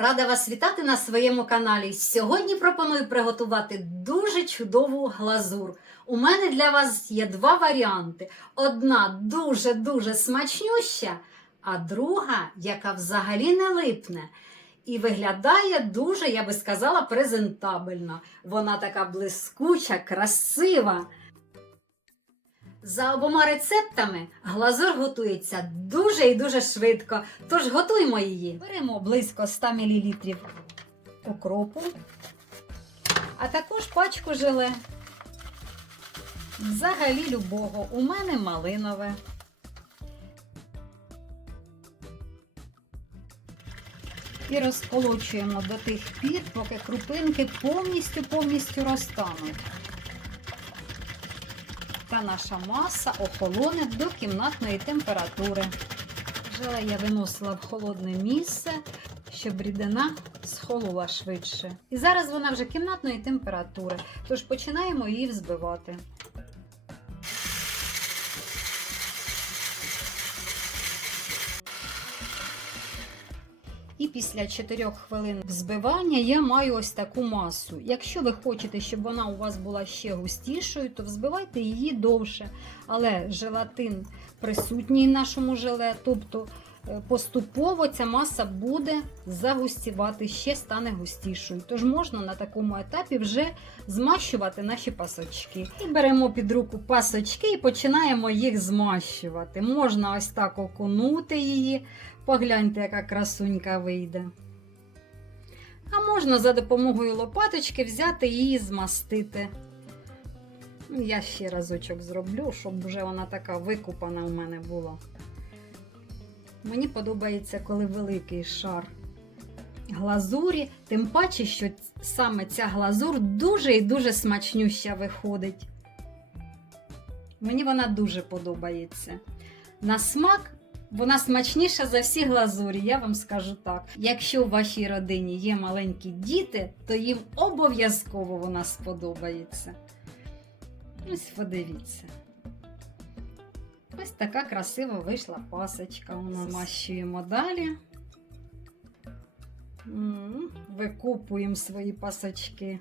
Рада вас вітати на своєму каналі. Сьогодні пропоную приготувати дуже чудову глазур. У мене для вас є два варіанти: одна дуже-дуже смачнюща, а друга, яка взагалі не липне. І виглядає дуже, я би сказала, презентабельно. Вона така блискуча, красива. За обома рецептами глазур готується дуже і дуже швидко, тож готуємо її. Беремо близько 100 мл укропу, а також пачку желе. Взагалі любого. У мене малинове. І розколочуємо до тих пір, поки крупинки повністю повністю розтануть та наша маса охолоне до кімнатної температури. Желе я виносила в холодне місце, щоб рідина схолола швидше. І зараз вона вже кімнатної температури, тож починаємо її взбивати. І після 4 хвилин взбивання я маю ось таку масу. Якщо ви хочете, щоб вона у вас була ще густішою, то взбивайте її довше. Але желатин присутній в нашому желе, тобто поступово ця маса буде загустівати, ще стане густішою. Тож можна на такому етапі вже змащувати наші пасочки. І беремо під руку пасочки і починаємо їх змащувати. Можна ось так окунути її. Погляньте, яка красунька вийде. А можна за допомогою лопаточки взяти її і змастити. Я ще разочок зроблю, щоб вже вона така викупана у мене була. Мені подобається, коли великий шар глазурі, тим паче, що саме ця глазур дуже і дуже смачнюща виходить. Мені вона дуже подобається. На смак вона смачніша за всі глазурі, я вам скажу так. Якщо в вашій родині є маленькі діти, то їм обов'язково вона сподобається. Ось подивіться. Ось така красива вийшла пасочка. У нас змащуємо далі. М, Викопуємо свої пасочки.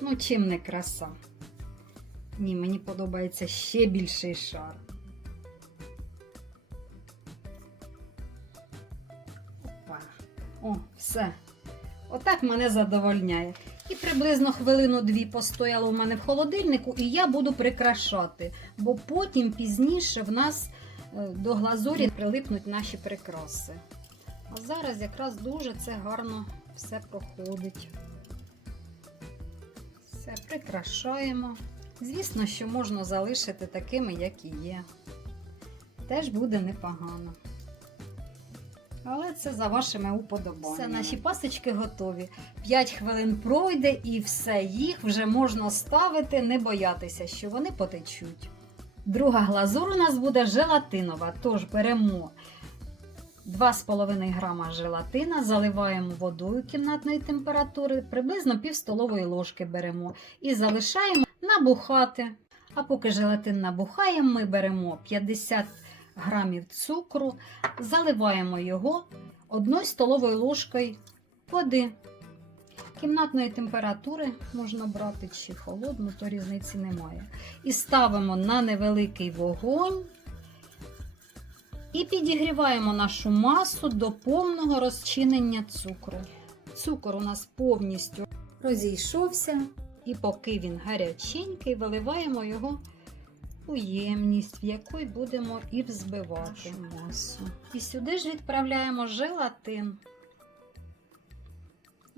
Ну, чим не краса. Ні, мені подобається ще більший шар. Опа. О, все. Отак мене задовольняє. І приблизно хвилину-дві постояло в мене в холодильнику, і я буду прикрашати, бо потім пізніше в нас е, до глазурі прилипнуть наші прикраси. А зараз якраз дуже це гарно все проходить. Все прикрашаємо. Звісно, що можна залишити такими, як і є. Теж буде непогано. Але це за вашими уподобаннями. Все, наші пасочки готові. 5 хвилин пройде і все, їх вже можна ставити, не боятися, що вони потечуть. Друга глазур у нас буде желатинова, тож беремо 2,5 грама желатина, заливаємо водою кімнатної температури, приблизно пів столової ложки беремо і залишаємо набухати. А поки желатин набухає, ми беремо 50 грамів цукру, заливаємо його 1 столовою ложкою води. Кімнатної температури можна брати чи холодну, то різниці немає. І ставимо на невеликий вогонь. І підігріваємо нашу масу до повного розчинення цукру. Цукор у нас повністю розійшовся. І поки він гаряченький, виливаємо його у ємність, в якій будемо і взбивати масу. І сюди ж відправляємо желатин.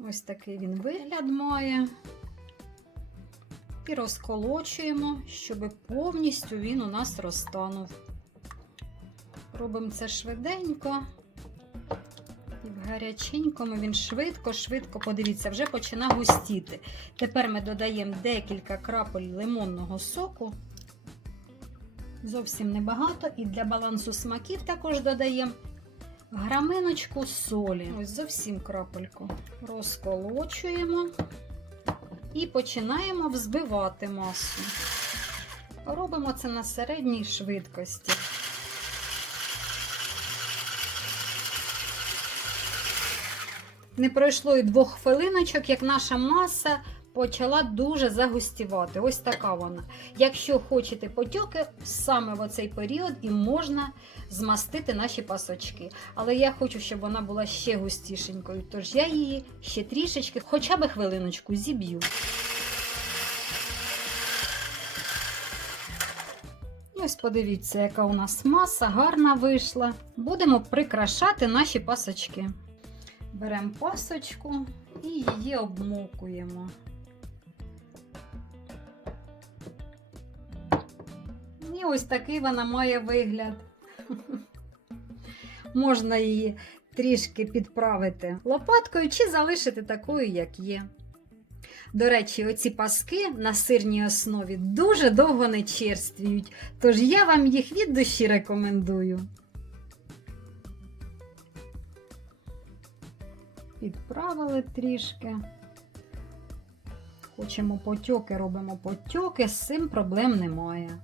Ось такий він вигляд має. І розколочуємо, щоб повністю він у нас розтанув. Робимо це швиденько. І в гаряченькому він швидко-швидко, подивіться, вже починає густіти. Тепер ми додаємо декілька крапель лимонного соку. Зовсім небагато. І для балансу смаків також додаємо граминочку солі. Ось зовсім крапельку. Розколочуємо і починаємо взбивати масу. Робимо це на середній швидкості. Не пройшло і двох хвилиночок, як наша маса почала дуже загустівати. Ось така вона. Якщо хочете потьоки, саме в оцей період і можна змастити наші пасочки. Але я хочу, щоб вона була ще густішенькою, тож я її ще трішечки, хоча б хвилиночку, зіб'ю. Ось подивіться, яка у нас маса гарна вийшла. Будемо прикрашати наші пасочки. Беремо пасочку і її обмокуємо. І ось такий вона має вигляд. Можна її трішки підправити лопаткою чи залишити такою, як є. До речі, оці паски на сирній основі дуже довго не черствіють, тож я вам їх від душі рекомендую. Підправили трішки. Хочемо потьоки, робимо потьоки, з цим проблем немає.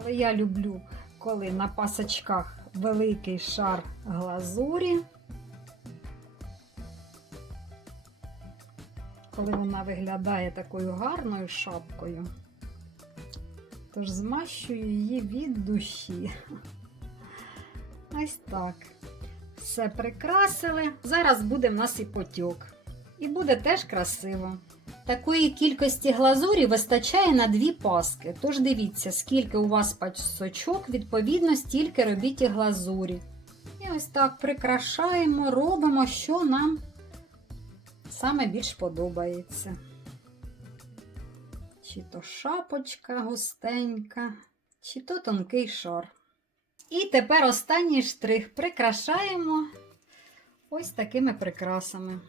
Але я люблю, коли на пасочках великий шар глазурі. Коли вона виглядає такою гарною шапкою, тож змащую її від душі. Ось так. Все прикрасили. Зараз буде в нас і потьок. І буде теж красиво. Такої кількості глазурі вистачає на дві паски. Тож дивіться, скільки у вас пасочок, відповідно, стільки робіть і глазурі. І ось так прикрашаємо, робимо, що нам саме більш подобається. Чи то шапочка густенька, чи то тонкий шар. І тепер останній штрих прикрашаємо ось такими прикрасами.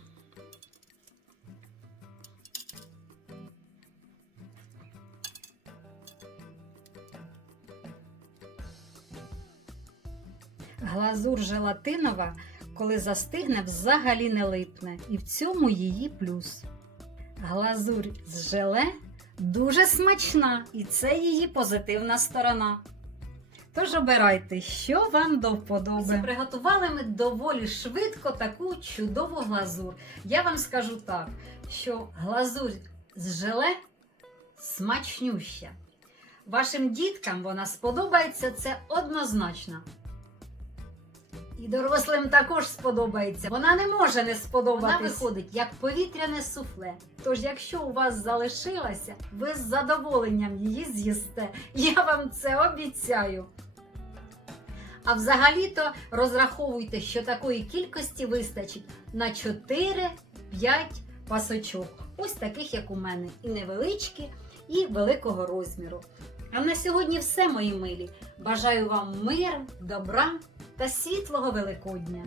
Глазур желатинова, коли застигне, взагалі не липне, і в цьому її плюс. Глазурь з желе дуже смачна, і це її позитивна сторона. Тож обирайте, що вам до вподоби. Приготували ми доволі швидко таку чудову глазур. Я вам скажу так, що глазурь з желе смачнюща. Вашим діткам вона сподобається це однозначно. І дорослим також сподобається. Вона не може не сподобатись. Вона виходить як повітряне суфле. Тож, якщо у вас залишилася, ви з задоволенням її з'їсте. Я вам це обіцяю. А взагалі-то розраховуйте, що такої кількості вистачить на 4-5 пасочок. Ось таких, як у мене, і невеличкі, і великого розміру. А на сьогодні все, мої милі. Бажаю вам миру, добра та світлого Великодня!